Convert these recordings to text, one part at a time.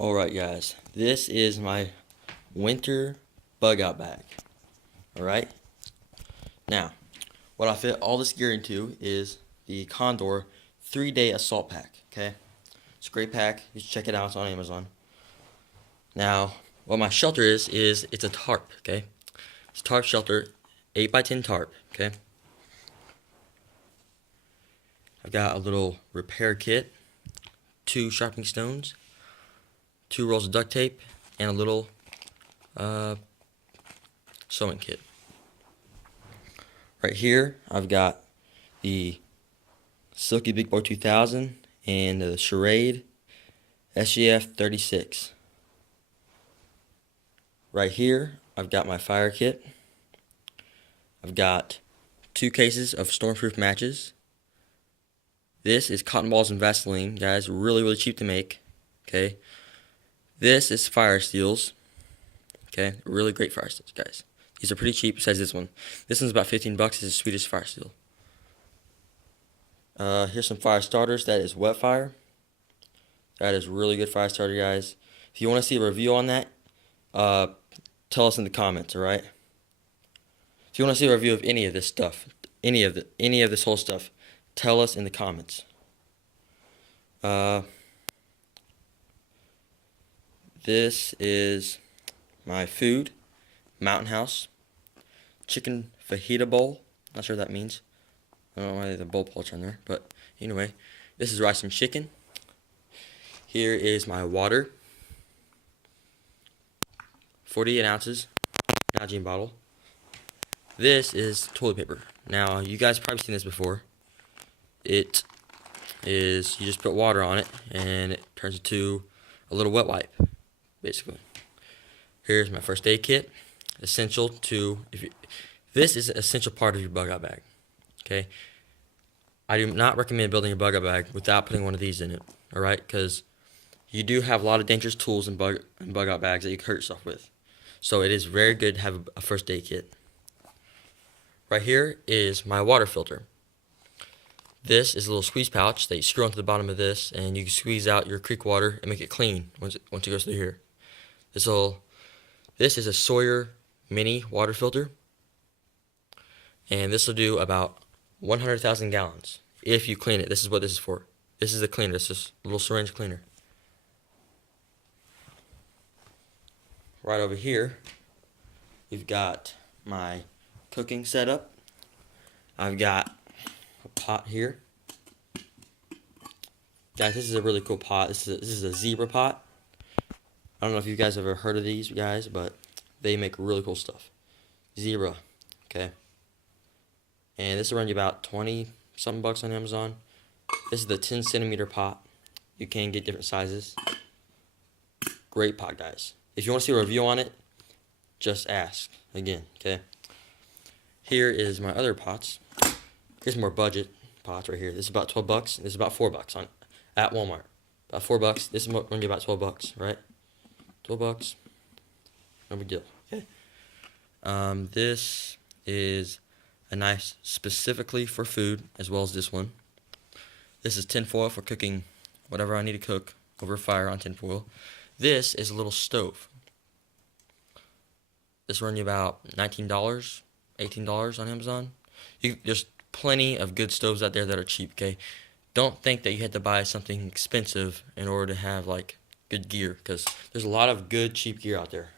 Alright guys, this is my winter bug out bag. Alright, now what I fit all this gear into is the Condor 3-day assault pack. Okay, it's a great pack, you should check it out, it's on Amazon. Now what my shelter is it's a tarp. Okay, it's a tarp shelter, 8x10 tarp. Okay, I've got a little repair kit, 2 sharpening stones, 2 rolls of duct tape, and a little sewing kit. Right here I've got the Silky Big Boy 2000 and the Charade S.H.T.F 36. Right here I've got my fire kit. I've got 2 cases of stormproof matches. This is cotton balls and Vaseline, guys, really cheap to make. Okay, this is fire steels. Okay, really great fire steels, guys. These are pretty cheap besides this one. This one's about 15 bucks. It's a Swedish fire steel. Here's some fire starters. That is wet fire. That is really good fire starter, guys. If you want to see a review on that, tell us in the comments, alright? If you want to see a review of any of this stuff, any of this whole stuff, tell us in the comments. This is my food, Mountain House, chicken fajita bowl. Not sure what that means. I don't know why there's a bowl pouch on there, but anyway, this is rice and chicken. Here is my water, 48 ounces, Nalgene bottle. This is toilet paper. Now, you guys have probably seen this before. It is, you just put water on it, and it turns into a little wet wipe, basically. Here's my first aid kit. Essential to, this is an essential part of your bug out bag. Okay, I do not recommend building a bug out bag without putting one of these in it. All right, because you do have a lot of dangerous tools in bug out bags that you can hurt yourself with. So it is very good to have a first aid kit. Right here is my water filter. This is a little squeeze pouch that you screw onto the bottom of this, and you can squeeze out your creek water and make it clean once it goes through here. This is a Sawyer mini water filter, and this will do about 100,000 gallons if you clean it. This is what this is for. This is the cleaner. This is a little syringe cleaner. Right over here, we've got my cooking setup. I've got a pot here. Guys, this is a really cool pot. This is a zebra pot. I don't know if you guys have ever heard of these guys, but they make really cool stuff. Zebra, okay. And this will run you about 20-something bucks on Amazon. This is the 10-centimeter pot. You can get different sizes. Great pot, guys. If you want to see a review on it, just ask again, okay. Here is my other pots. Here's more budget pots right here. This is about 12 bucks. This is about 4 bucks at Walmart. About 4 bucks. This is going to be about 12 bucks, right? 12 bucks. No big deal. Okay. This is a knife specifically for food, as well as this one. This is tinfoil for cooking whatever I need to cook over fire on tinfoil. This is a little stove. This will run you about $19, $18 on Amazon. There's plenty of good stoves out there that are cheap, okay? Don't think that you had to buy something expensive in order to have, like, good gear, because there's a lot of good, cheap gear out there.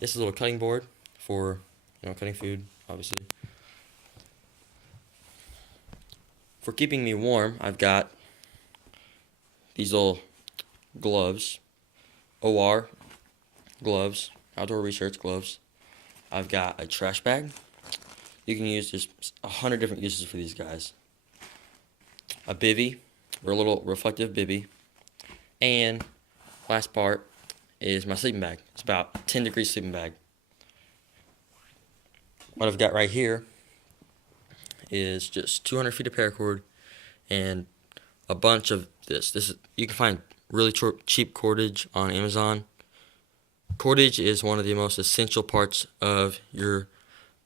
This is a little cutting board for, cutting food, obviously. For keeping me warm, I've got these little gloves, OR gloves, outdoor research gloves. I've got a trash bag. You can use just 100 different uses for these guys. A bivvy, or a little reflective bivvy. And last part is my sleeping bag. It's about 10-degree sleeping bag. What I've got right here is just 200 feet of paracord and a bunch of this. You can find really cheap cordage on Amazon. Cordage is one of the most essential parts of your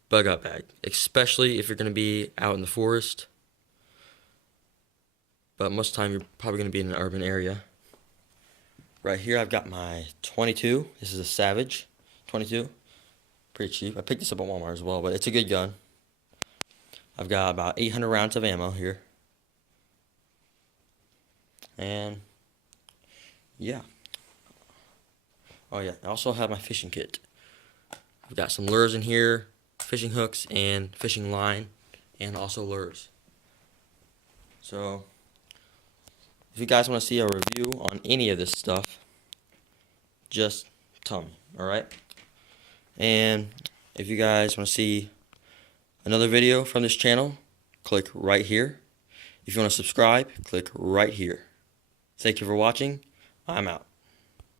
bug out bag, especially if you're going to be out in the forest. But most of the time you're probably going to be in an urban area. right here I've got my 22. This is a Savage 22. Pretty cheap. I picked this up at Walmart as well, but it's a good gun. I've got about 800 rounds of ammo here. And yeah. Oh yeah, I also have my fishing kit. I've got some lures in here, fishing hooks and fishing line, and also lures. So if you guys want to see a review on any of this stuff, just tell me, alright? And if you guys want to see another video from this channel, click right here. If you want to subscribe, click right here. Thank you for watching. I'm out.